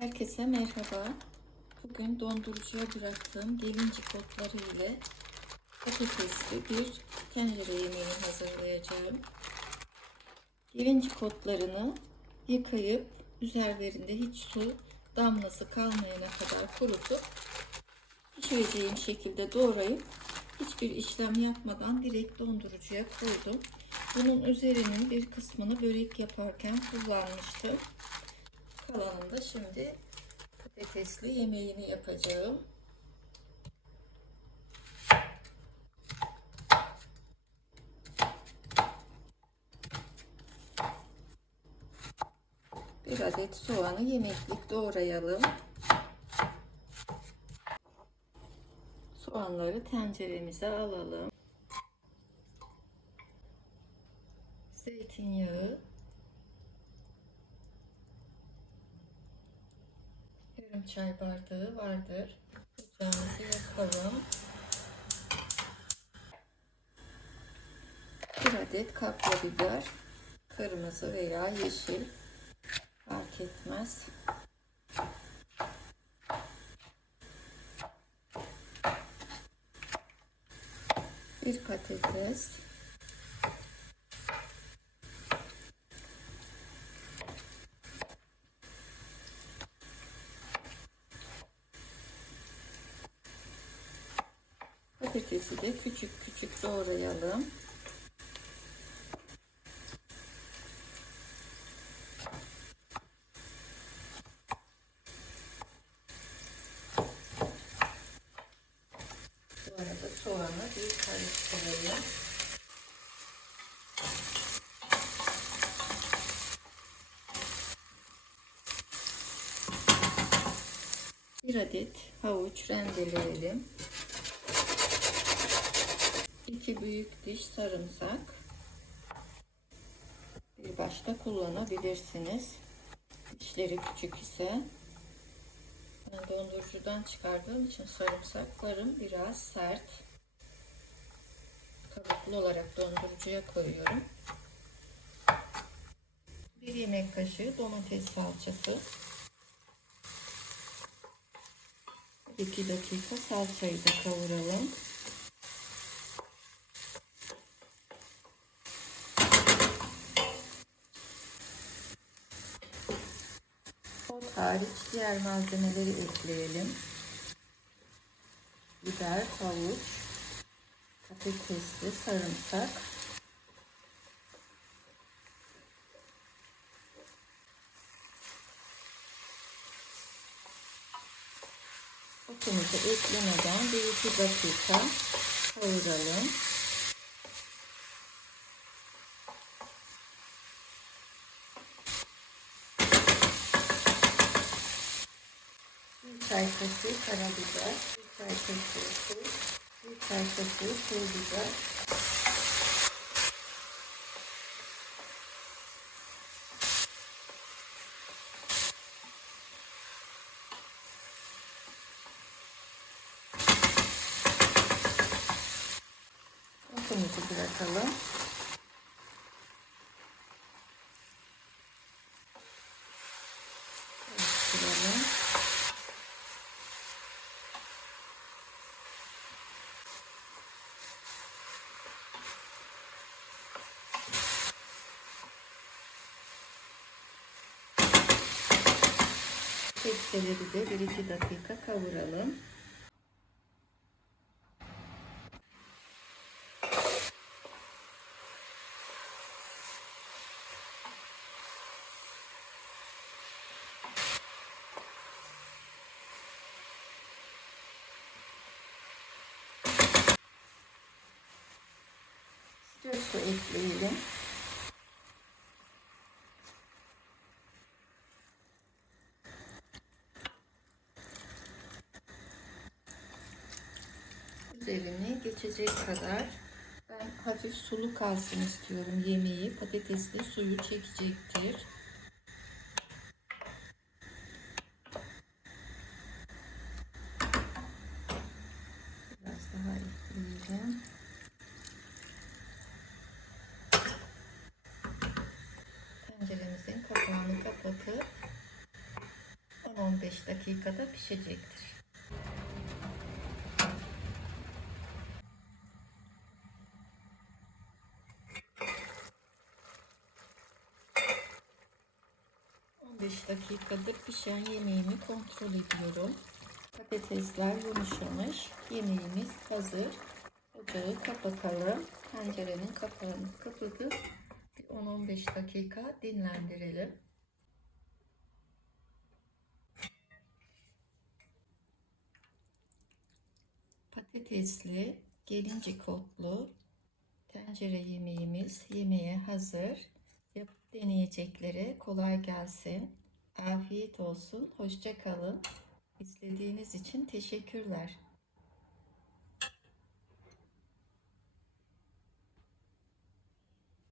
Herkese merhaba. Bugün dondurucuya bıraktığım gelincik otları ile patatesli bir tencere yemeği hazırlayacağım. Gelincik otlarını yıkayıp üzerlerinde hiç su damlası kalmayana kadar kurutup pişireceğim şekilde doğrayıp hiçbir işlem yapmadan direkt dondurucuya koydum. Bunun üzerinin bir kısmını börek yaparken kullanmıştım. Kalanında şimdi patatesli yemeğini yapacağım. Bir adet soğanı yemeklik doğrayalım. Soğanları tenceremize alalım. Zeytinyağı yarım çay bardağı vardır. Ocağımızı yakalım. Bir adet kapya biber, kırmızı veya yeşil fark etmez. Bir patates, Patatesi de küçük küçük doğrayalım. Bu arada soğanı bir karıştırayım. Bir adet havuç rendeleyelim. 2 büyük diş sarımsak. Bir başta kullanabilirsiniz. Dişleri küçük ise ben dondurucudan çıkardığım için sarımsaklarım biraz sert. Kabuklu olarak dondurucuya koyuyorum. Bir yemek kaşığı domates salçası. 2 dakika salçayı da kavuralım. Ot hariç diğer malzemeleri ekleyelim. Biber, havuç, patatesli, sarımsak. Otumuzu eklemeden bir iki dakika kavuralım. Çay kaşığı karabiber, bir çay kaşığı tuz, bir çay kaşığı pul biber. Otumuzu bırakalım. Karıştıralım. Sebzeleri de 1-2 dakika kavuralım. Su ekleyelim. Üzerine geçecek kadar ben hafif sulu kalsın istiyorum yemeği. Patatesli suyu çekecektir. Biraz daha ekleyeceğim. Tenceremizin kapağını kapatıp 10-15 10-15 dakikada pişecektir. ...15 dakikadır pişen yemeğimi kontrol ediyorum. Patatesler yumuşamış. Yemeğimiz hazır. Ocağı kapatalım. Tencerenin kapağını kapatıp bir 10-15 dakika dinlendirelim. Patatesli, gelincik otlu tencere yemeğimiz yemeğe hazır. Yapıp deneyeceklere kolay gelsin. Afiyet olsun. Hoşça kalın. İzlediğiniz için teşekkürler.